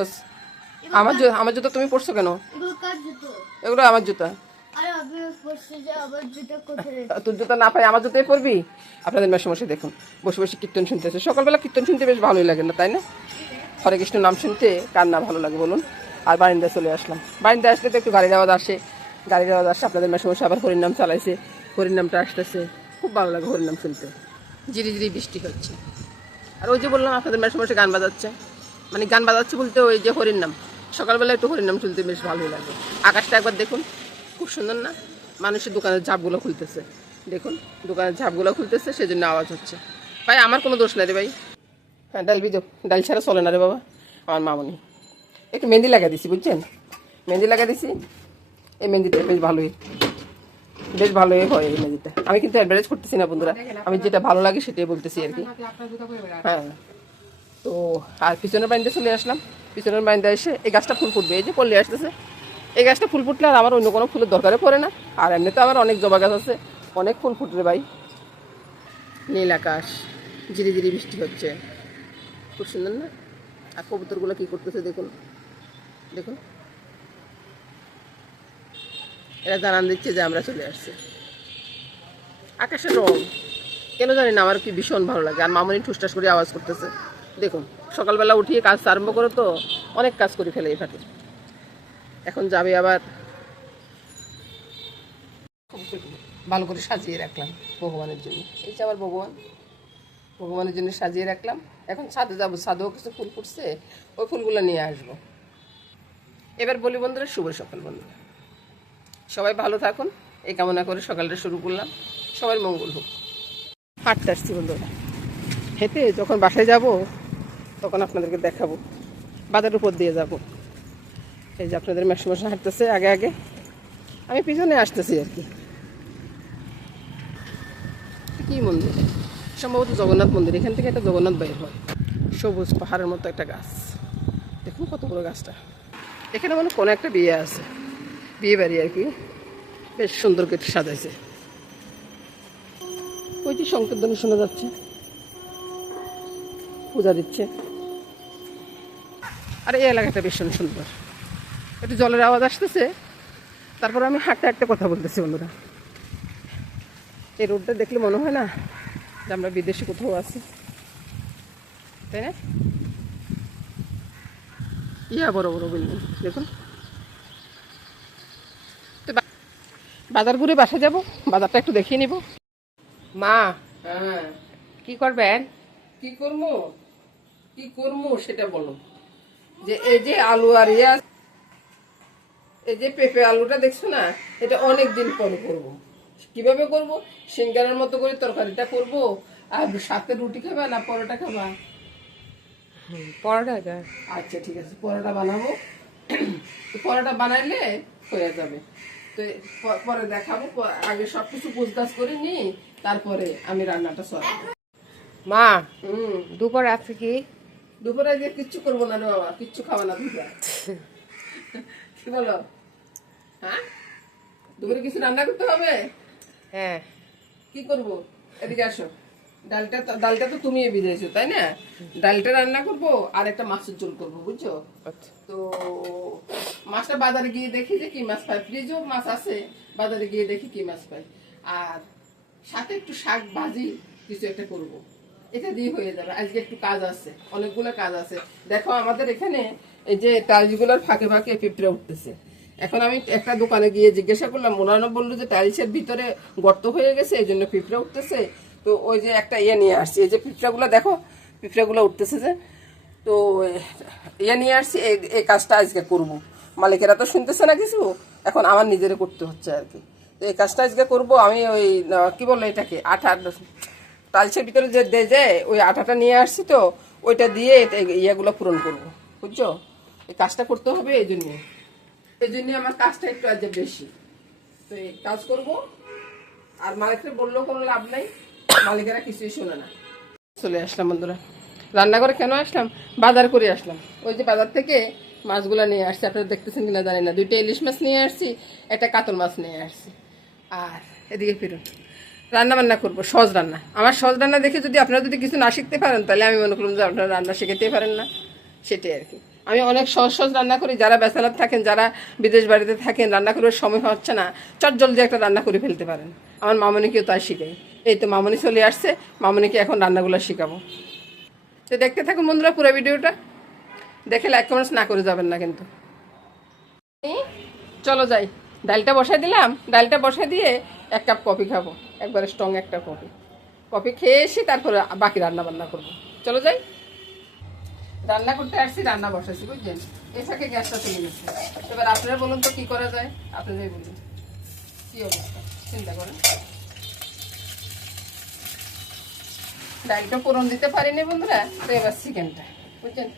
পরছস? আমার জুতা তুমি পরছো কেন? এগুলো আমার জুতা। তোর জুতা না পাই আমার জুতাই পরবি? আপনাদের মেশামশাই দেখুন বসে বসে কীর্তন শুনতেছে। সকালবেলা কীর্তন শুনতে বেশ ভালোই লাগে না, তাই না? হরে কৃষ্ণ নাম শুনতে কার না ভালো লাগে বলুন? আর বারিন্দায় চলে আসলাম। বারিন্দায় আসলে তো একটু গাড়ির আওয়াজ আসে, গাড়ির আওয়াজ আসে। আপনাদের মেশামশাই আবার হরিনাম চালাইছে, হরিনামটা আসতেছে, খুব ভালো লাগে হরিনাম শুনতে। ঝিরি ঝিরি বৃষ্টি হচ্ছে। আর ওই যে বললাম আপনাদের মেশামশাই গান বাজাচ্ছে, মানে গান বাজাচ্ছে বলতে ওই যে হরিনাম। সকালবেলা একটু হরিনাম শুনতে বেশ ভালোই লাগে। আকাশটা একবার দেখুন, খুব সুন্দর না? মানুষের দোকানের ঝাপগুলো খুলতেছে, দেখুন দোকানের ঝাপগুলো খুলতেছে, সেজন্য আওয়াজ হচ্ছে। ভাই আমার কোনো দোষ নাই রে ভাই। হ্যাঁ ডাল ভিজো, ডাল ছাড়া চলে না রে বাবা। আমার মামনি একটু মেহেন্দি লাগা দিছি, বুঝছেন? মেহেন্দি লাগা দিছি। এই মেহেন্দিটা বেশ ভালোই হয় এই মেহেন্দিটা। আমি কিন্তু অ্যাডভার্টাইজ করতেছি না বন্ধুরা, আমি যেটা ভালো লাগে সেটাই বলতেছি আর কি। হ্যাঁ, তো আর পিছনের বাড়িতে চলে আসলাম। পিছনের বাড়িতে এসে এই গাছটা ফুল ফুটবে, এই যে পল্লী আসতেছে। এই গাছটা ফুল ফুটলে আর আমার অন্য কোনো ফুলের দরকারে পড়ে না। আর এমনিতে আমার অনেক জবা গাছ আছে, অনেক ফুল ফুটবে ভাই। নীল আকাশ, ঝিরি ঝিরি বৃষ্টি হচ্ছে, খুব সুন্দর না? আর কবুতরগুলো কী করতেছে দেখুন, দেখুন এরা জানান দিচ্ছে যে আমরা চলে আসছি। আকাশের রং কেন জানি না আমার কি ভীষণ ভালো লাগে। আর মামনি ঠুসটাস করে আওয়াজ করতেছে দেখুন। সকালবেলা উঠিয়ে কাজ আরম্ভ করে তো অনেক কাজ করে ফেলে এই ফাঁকে। এখন যাবে আবার, ভালো করে সাজিয়ে রাখলাম ভগবানের জন্য। এই যে আমার ভগবানের জন্য সাজিয়ে রাখলাম। এখন ছাদে যাবো, ছাদেও কিছু ফুল ফুটছে, ওই ফুলগুলো নিয়ে আসবো। এবার বলি বন্ধুরা, শুভ সকাল বন্ধুরা, সবাই ভালো থাকুন এই কামনা করে সকালটা শুরু করলাম। সবার মঙ্গল হোক। হাঁটতে আসছি বন্ধুরা, হেঁটে যখন বাসায় যাব তখন আপনাদেরকে দেখাবো। বাজারের উপর দিয়ে যাব। এই যে আপনাদের মেশামশাই হাঁটতেছে আগে আগে, আমি পিছনে আসতেছি আর কি। কি মন্দির? সম্ভবত জগন্নাথ মন্দির। এখান থেকে একটা জগন্নাথ বাইর হয়, সবুজ পাহাড়ের মতো একটা গাছ। দেখুন কত বড় গাছটা। এখানে মানে কোনো একটা বিয়ে আছে, বিয়ে বাড়ি আর কি। বেশ সুন্দর করে সাজাইছে। ওই যে সংকীর্তন শোনা যাচ্ছে, পূজা দিচ্ছে। আর এই এলাকাটা ভীষণ সুন্দর, একটু জলের আওয়াজ আসতেছে। তারপর আমি হাঁটতে হাঁটতে কথা বলতেছি বন্ধুরা। এই রোডটা দেখলে মনে হয় না যে আমরা বিদেশে কোথাও আছি, তাই না? ইয়া বড় বড় বিল্ডিং দেখুন। তো বাজার ঘুরে বাসা যাব, বাজারটা একটু দেখিয়ে নিব। মা, হ্যাঁ কি করবেন? কি করবো সেটা বলো। যে এই যে আলু আর এই যে পেঁপে আলুটা দেখছো না, এটা অনেক দিন পরে করবো। কিভাবে করব? সিঙ্গারার মতো করে তরকারিটা করব। আর সাথে রুটি খাবা না পরোটা খাবা? পরোটা। আচ্ছা ঠিক আছে, পরোটা বানাবো। তো পরোটা বানাইলে হয়ে যাবে। তো পরে দেখাবো। আগে সবকিছু গোছগাছ করে নি, তারপরে আমি রান্নাটা সরাবো। মা, হুম, দুপুর আছে কি? দুপুরে আজকে কিচ্ছু করবো না রে বাবা, কিচ্ছু খাওয়া না দুপুরে। কি বলো? হ্যাঁ, দুপুরে কিছু রান্না করতে হবে। হ্যাঁ। কি করব? এদিকে আসো। ডালটা তো তুমি ভিজাইছো তাই না? ডালটা রান্না করব আর একটা মাছের ঝোল করব, বুঝছো? আচ্ছা। তো মাছটা বাজারে গিয়ে দেখি যে কি মাছ পাই। ফ্রিজেও মাছ আছে, বাজারে গিয়ে দেখি কি মাছ পাই। আর সাথে একটু শাক ভাজি কিছু একটা করব। এটা দিয়ে হয়ে যাবে। আজকে একটু কাজ আছে, অনেকগুলো কাজ আছে। দেখো আমাদের এখানে এই যে টাইলসগুলোর ফাঁকে ফাঁকে পিঁপড়ে উঠতেছে। এখন আমি একটা দোকানে গিয়ে জিজ্ঞাসা করলাম, ওনারা বললো যে টাইলসের ভিতরে গর্ত হয়ে গেছে, এই জন্য পিঁপড়ে উঠতেছে। তো ওই যে একটা নিয়ে আসছি, এই যে পিঁপড়াগুলো দেখো, পিঁপড়াগুলো উঠতেছে যে। তো নিয়ে আসছি, এই কাজটা আজকে করবো। মালিকেরা তো শুনতেছে না কিছু, এখন আমার নিজেরে করতে হচ্ছে আর কি। তো এই কাজটা আজকে করবো। আমি ওই কি বললো এটাকে, আঠা, টাইলসের ভিতরে যে দেয় যে ওই আঠাটা নিয়ে আসছি, তো ওইটা দিয়ে ইয়েগুলো পূরণ করবো, বুঝছো? এই কাজটা করতে হবে, এই জন্য আমার কাজটা একটু আজ বেশি। তো এই কাজ করবো। আর মালিকরা বললেও কোনো লাভ নাই, মালিকেরা কিছুই শোনে না। চলে আসলাম বন্ধুরা রান্নাঘরে। কেন আসলাম? বাজার করে আসলাম। ওই যে বাজার থেকে মাছগুলো নিয়ে আসছি, আপনারা দেখতেছেন কিনা জানি না। 2টা ইলিশ মাছ নিয়ে আসছি, একটা কাতল মাছ নিয়ে আসছি। আর এদিকে ফিরুন, রান্না বান্না করবো, সহজ রান্না। আমার সহজ রান্না দেখে যদি আপনারা যদি কিছু না শিখতে পারেন, তাহলে আমি মনে করলাম যে আপনারা রান্না শিখাতেই পারেন না, সেটাই আর কি। আমি অনেক সহজ সহজ রান্না করি, যারা ব্যাচেলার থাকেন, যারা বিদেশ বাড়িতে থাকেন, রান্না করার সময় হচ্ছে না, চট জলদি একটা রান্না করে ফেলতে পারেন। আমার মামনিকেও তাই শিখাই। এই তো মামনি চলে আসছে, মামনিকে এখন রান্নাগুলো শেখাবো। তো দেখতে থাকুন বন্ধুরা পুরো ভিডিওটা, দেখে লাইক কমেন্টস না করে যাবেন না কিন্তু। চলো যাই, ডালটা বসাই দিলাম, ডালটা বসাই দিয়ে 1 কাপ কফি খাবো, একবারে স্ট্রং একটা কফি। কফি খেয়ে এসে তারপরে বাকি রান্না বান্না করবো। চলো যাই, রান্না করতে আসছি, রান্না বসাচ্ছি বুঝছেন। এই ফাঁকে গ্যাসটা চলে গেছে। এবার আপনারা বলুন তো কি করা যায়, আপনারাই বলুন কি অবস্থা, চিন্তা করেন। ডালটা ফোড়ন দিতে পারিনি বন্ধুরা, তো এবার চিকেনটা বুঝছেন,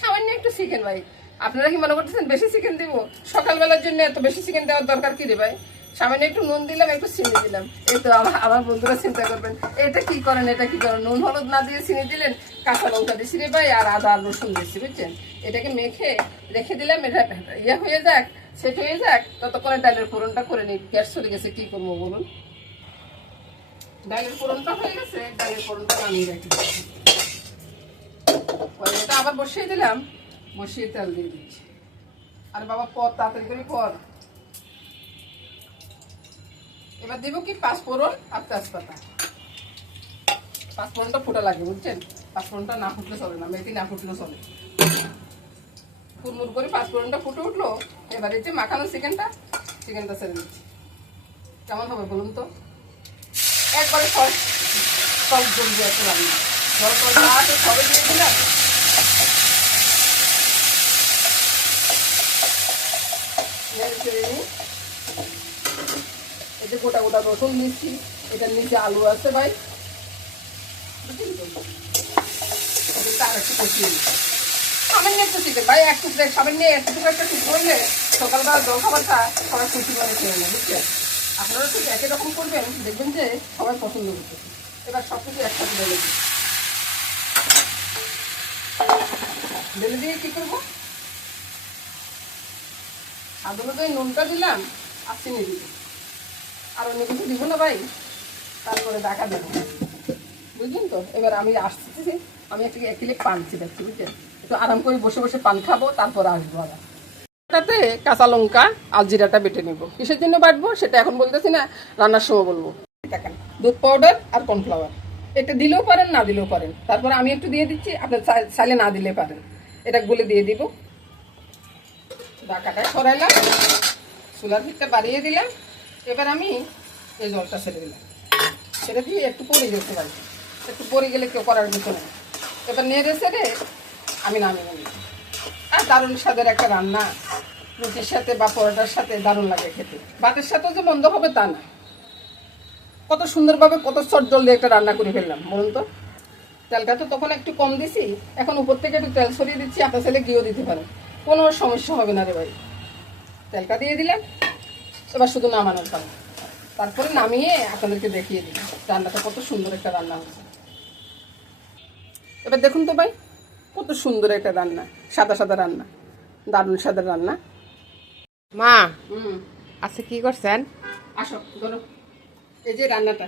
সামান্য একটু চিকেন ভাই। আপনারা কি মনে করতেছেন বেশি চিকেন দিব? সকালবেলার জন্য এত বেশি চিকেন দেওয়ার দরকার কি রে ভাই? সামান্য একটু নুন দিলাম, একটু চিনি দিলাম। এই তো আমার বন্ধুরা চিন্তা করবেন এটা কি করেন, এটা কি করেন। নুন হলুদ না দিয়ে চিনি দিলেন, কাঁচা লঙ্কা দিছি রে ভাই, আর আদা আর রসুন দিচ্ছি বুঝছেন। এটাকে মেখে রেখে দিলাম, এটা ইয়ে হয়ে যাক, সেট হয়ে যাক, ততক্ষণে ডালের ফোড়নটা করে নিই। গ্যাস চলে গেছে, কি করবো বলুন। ডালের ফোড়নটা হয়ে গেছে, ডালের ফোড়নটা নামিয়ে রাখি। এটা আবার বসিয়ে দিলাম, বসিয়ে তেল দিয়ে দিচ্ছি। আর বাবা পর তাড়াতাড়ি করে পর। এবার দেবো কি 5 ফোড়ন আর তেজপাতা। 5 ফোড়নটা ফোটা লাগে বুঝছেন, 5 ফোড়নটা না ফুটলে চলে না, মেথি না ফুটলে চলে। ফুটমুট করে 5 ফোড়নটা ফুটে উঠলো। এবার এই যে মাখানো চিকেনটা ছেড়ে দিচ্ছি। কেমন হবে বলুন তো, একবারে সব জলদি একটা রান্না। জল টল যা আছে সবে দিয়ে দিলাম। এই যে গোটা গোটা রসুন নিচ্ছি, এটার নিচে আলু আছে ভাই, বুঝলেন তো। আর একটু কষিয়ে নিচ্ছি, সামান্য একটু চিকেন ভাই, একটু সামান্য একটু একটা টুক করলে সকালবেলা জল খাবারটা সবাই খুশি করে খেয়ে নেয় বুঝছেন। আপনারা ঠিক একই রকম করবেন, দেখবেন যে সবাই পছন্দ করতেছে। এবার সব কিছু একসাথে ঢেলে দিয়ে কি করবো, স্বাদ অনুযায়ী নুনটা দিলাম আর চিনি দিব, আর অন্য কিছু দিব না ভাই। তারপরে ঢাকা দেবো বুঝলেন তো। এবার আমি আসতেছি, আমি একটু একিলে পান চিবাচ্ছি বুঝছেন, একটু আরাম করে বসে বসে পান খাবো, তারপর আসবো আবার। তাতে কাঁচা লঙ্কা আর জিরাটা বেটে নিব। কিসের জন্য বাটবো সেটা এখন বলতেছি না, রান্নার সময় বলবো। দুধ পাউডার আর কর্নফ্লাওয়ার, এটা দিলেও পারেন না দিলেও পারেন। তারপর আমি একটু দিয়ে দিচ্ছি, আপনার চাইলে না দিলে পারেন। এটা গুলে দিয়ে দিব, ঢাকাটা সরাইলাম, চুলার হিটটা বাড়িয়ে দিলাম। এবার আমি এই জলটা ছেড়ে দিলাম, ছেড়ে দিয়ে একটু পরে যেতে পারি, একটু পরে গেলে কেউ করার কিছু নেই। এবার নেড়ে ছেড়ে আমি নামিয়ে নিই। আর দারুণ স্বাদের একটা রান্না, রুটির সাথে বা পরোটার সাথে দারুণ লাগে খেতে। ভাতের সাথেও যে বন্ধ হবে তা না। কত সুন্দরভাবে কত চট জল দিয়ে একটা রান্না করে ফেললাম বলুন তো। তেলটা তো তখন একটু কম দিছি, এখন উপর থেকে একটু তেল সরিয়ে দিচ্ছি। আপনার ছেলে ঘিও দিতে পারেন, কোনো সমস্যা হবে না রে ভাই। তেলটা দিয়ে দিলাম, এবার শুধু নামানোর পালা। তারপরে নামিয়ে আপনাদেরকে দেখিয়ে দিই রান্নাটা কত সুন্দর একটা রান্না হচ্ছে। এবার দেখুন তো ভাই, কত সুন্দর একটা রান্না, সাদা সাদা রান্না, দারুণ সাদা রান্না। মা আচ্ছা কি করছেন? আসো ধরো, এই যে রান্নাটা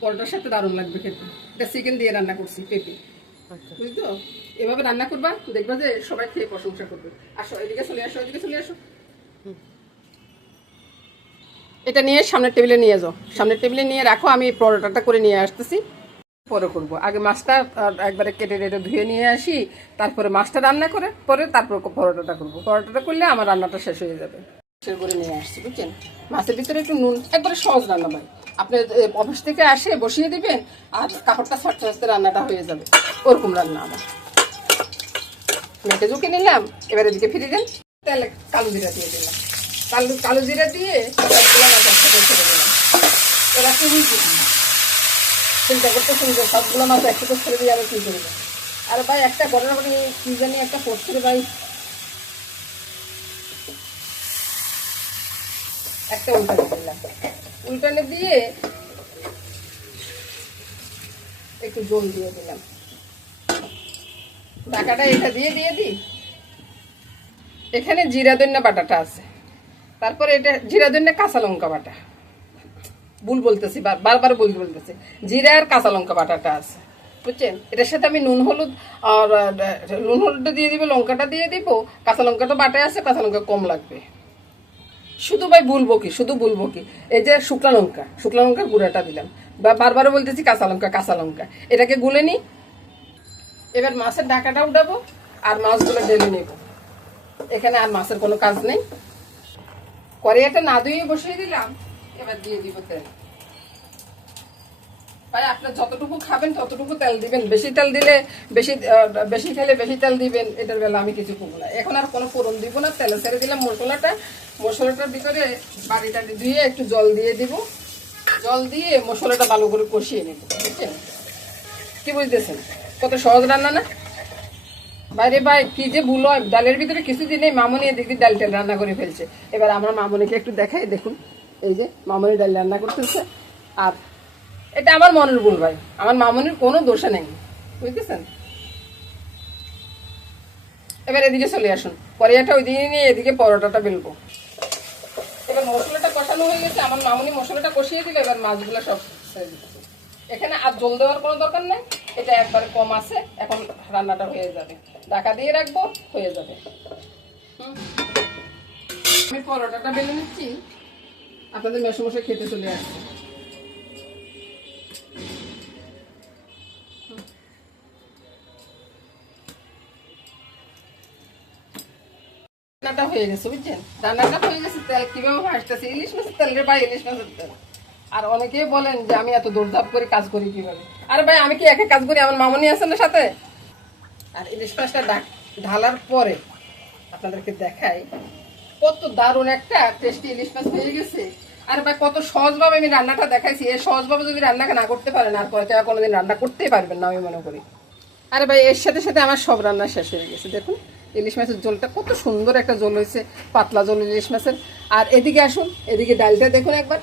পরোটার সাথে দারুণ লাগবে খেতে। এটা চিকেন দিয়ে রান্না করছি, পেঁপে, বুঝতো। এভাবে রান্না করবা, দেখবা যে সবাই খেয়ে প্রশংসা করবে। আসো এদিকে চলে আসো, এদিকে চলে আসো। এটা নিয়ে সামনের টেবিলে নিয়ে যাও, সামনের টেবিলে নিয়ে রাখো। আমি পরোটাটা করে নিয়ে আসতেছি, পরে করবো। আগে মাছটা একবারে কেটে রেটে ধুয়ে নিয়ে আসি, তারপরে মাছটা রান্না করে পরে তারপর পরোটাটা করবো। পরোটাটা করলে আমার রান্নাটা শেষ হয়ে যাবে। শেষ করে নিয়ে আসছি বুঝছেন। মাছের ভিতরে একটু নুন, একবারে সহজ রান্না ভাই। আপনি অফিস থেকে আসে বসিয়ে দিবেন, আর কাপড়টা ছাড়তে ছাড়তে রান্নাটা হয়ে যাবে, ওরকম রান্না আমার। মেখে ঝুঁকে নিলাম, এবার এদিকে ফিরে দেন। তাহলে কালো জিরা দিয়ে দিলাম, কালো জিরা দিয়ে সবগুলো মাছ একসাথে ছেড়ে দিলাম। এরা কি বুঝছি চিন্তা করতে শুনবে, সবগুলো মাছ একসাথে ছেড়ে দিয়ে আবার কি করবে। আর ভাই একটা ঘটনা ঘটে, কি জানি একটা করছে ভাই, একটা উল্টানে দিলাম, উল্টানে দিয়ে একটু জল দিয়ে দিলাম। ঢাকাটা এটা দিয়ে দিই। এখানে জিরা ধনিয়া বাটাটা আছে, তারপরে এটা জিরা ধনিয়া কাঁচা লঙ্কা বাটা, ভুল বলতেছি বারবার বলতেছি, জিরা আর কাঁচা লঙ্কা বাটাটা আছে। বুঝছেন? এটার সাথে আমি নুন হলুদ আর নুন হলুদটা দিয়ে দিব, লঙ্কাটা দিয়ে দিব, কাঁচা লঙ্কাটা বাটায় আছে, কাঁচা লঙ্কা কম লাগবে। শুধু ভাই বলবো কি এই যে শুকনো লঙ্কার গুঁড়াটা দিলাম, বা বারবারও বলতেছি কাঁচা লঙ্কা, এটাকে গুলে নিই। এবার মাছের ঢাকাটা উঠাবো আর মাছগুলো ঢেলে নেব। এখানে আর মাছের কোনো কাজ নেই। কড়াইটা না ধুয়ে বসিয়ে দিলাম, এবার দিয়ে দিব তেল। ভাই আপনার যতটুকু খাবেন ততটুকু তেল দিবেন, বেশি তেল দিলে বেশি খেলে বেশি তেল দিবেন, এটার বেলা আমি কিছু করবো না। এখন আর কোনো ফোড়ন দিব না, তেলে ছেড়ে দিলাম মশলাটার ভিতরে বাড়িটা ধুয়ে একটু জল দিয়ে দিব, জল দিয়ে মশলাটা ভালো করে কষিয়ে নেব। বুঝছেন কি বুঝতেছেন? কত সহজ রান্না না? বাইরে ভাই কি যে ভুল হয়, ডালের ভিতরে কিছু দিনেই মামনি দেখি ডাল রান্না করে ফেলছে। এবার আমার মামনিকে একটু দেখাই, দেখুন এই যে মামনি ডাল রান্না করতেছে। আর এটা আমার মনের ভুল ভাই, আমার মামনির কোনো দোষে নেই, বুঝতেছেন? এবার এদিকে চলে আসুন, কড়াইটা ওইদিকে নিয়ে এদিকে পরোটাটা বেলবো। এবার মশলাটা কষানো হয়ে গেছে, আমার মামনি মশলাটা কষিয়ে দিলে এবার মাছগুলো সব ছেড়ে দিতেছে। এখানে আর জল দেওয়ার কোনো দরকার নেই, এটা একবারে কম আছে। এখন রান্নাটা হয়ে যাবে, ঢাকা দিয়ে রাখবো, হয়ে যাবে। আমি পরোটাটা বেলে নিচ্ছি, আপনাদের মেসমশে খেতে চলে আসছে। রান্নাটা হয়ে গেছে, বুঝছেন? রান্নাটা হয়ে গেছে। তেল কিভাবে ভাসতেছে, ইলিশ মাছের তেল রে ভাই, ইলিশ মাছের তেল। আর অনেকেই বলেন যে আমি এত দৌড়ধাপ করে কাজ করি কিভাবে। আরে ভাই আমি কি একা কাজ করি, আমার মামনি আছে না সাথে। আর ইলিশ মাছটা ঢালার পরে আপনাদেরকে দেখাই কত দারুণ একটা টেস্টি ইলিশ মাছ হয়ে গেছে। আর ভাই কত সহজভাবে আমি রান্নাটা দেখাইছি, এই সহজভাবে যদি রান্নাকে না করতে পারেন আর পরে কোনোদিন রান্না করতেই পারবেন না আমি মনে করি। আরে ভাই এর সাথে সাথে আমার সব রান্না শেষ হয়ে গেছে। দেখুন ইলিশ মাছের ঝোলটা কত সুন্দর একটা ঝোল হয়েছে, পাতলা ঝোল ইলিশ মাছের। আর এদিকে আসুন, এদিকে ডালটা দেখুন একবার,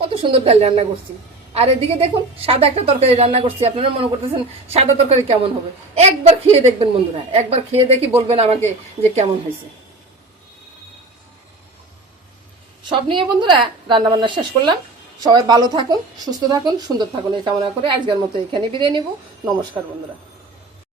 কত সুন্দর ডাল রান্না করছি। আর এদিকে দেখুন সাদা একটা তরকারি রান্না করছি। আপনারা মনে করতেছেন সাদা তরকারি কেমন হবে? একবার খেয়ে দেখবেন বন্ধুরা, একবার খেয়ে দেখি বলবেন আমাকে যে কেমন হয়েছে। সব নিয়ে বন্ধুরা রান্না বান্না শেষ করলাম। সবাই ভালো থাকুন, সুস্থ থাকুন, সুন্দর থাকুন এই কামনা করে আজকের মতো এখানে বিদায় নিব। নমস্কার বন্ধুরা।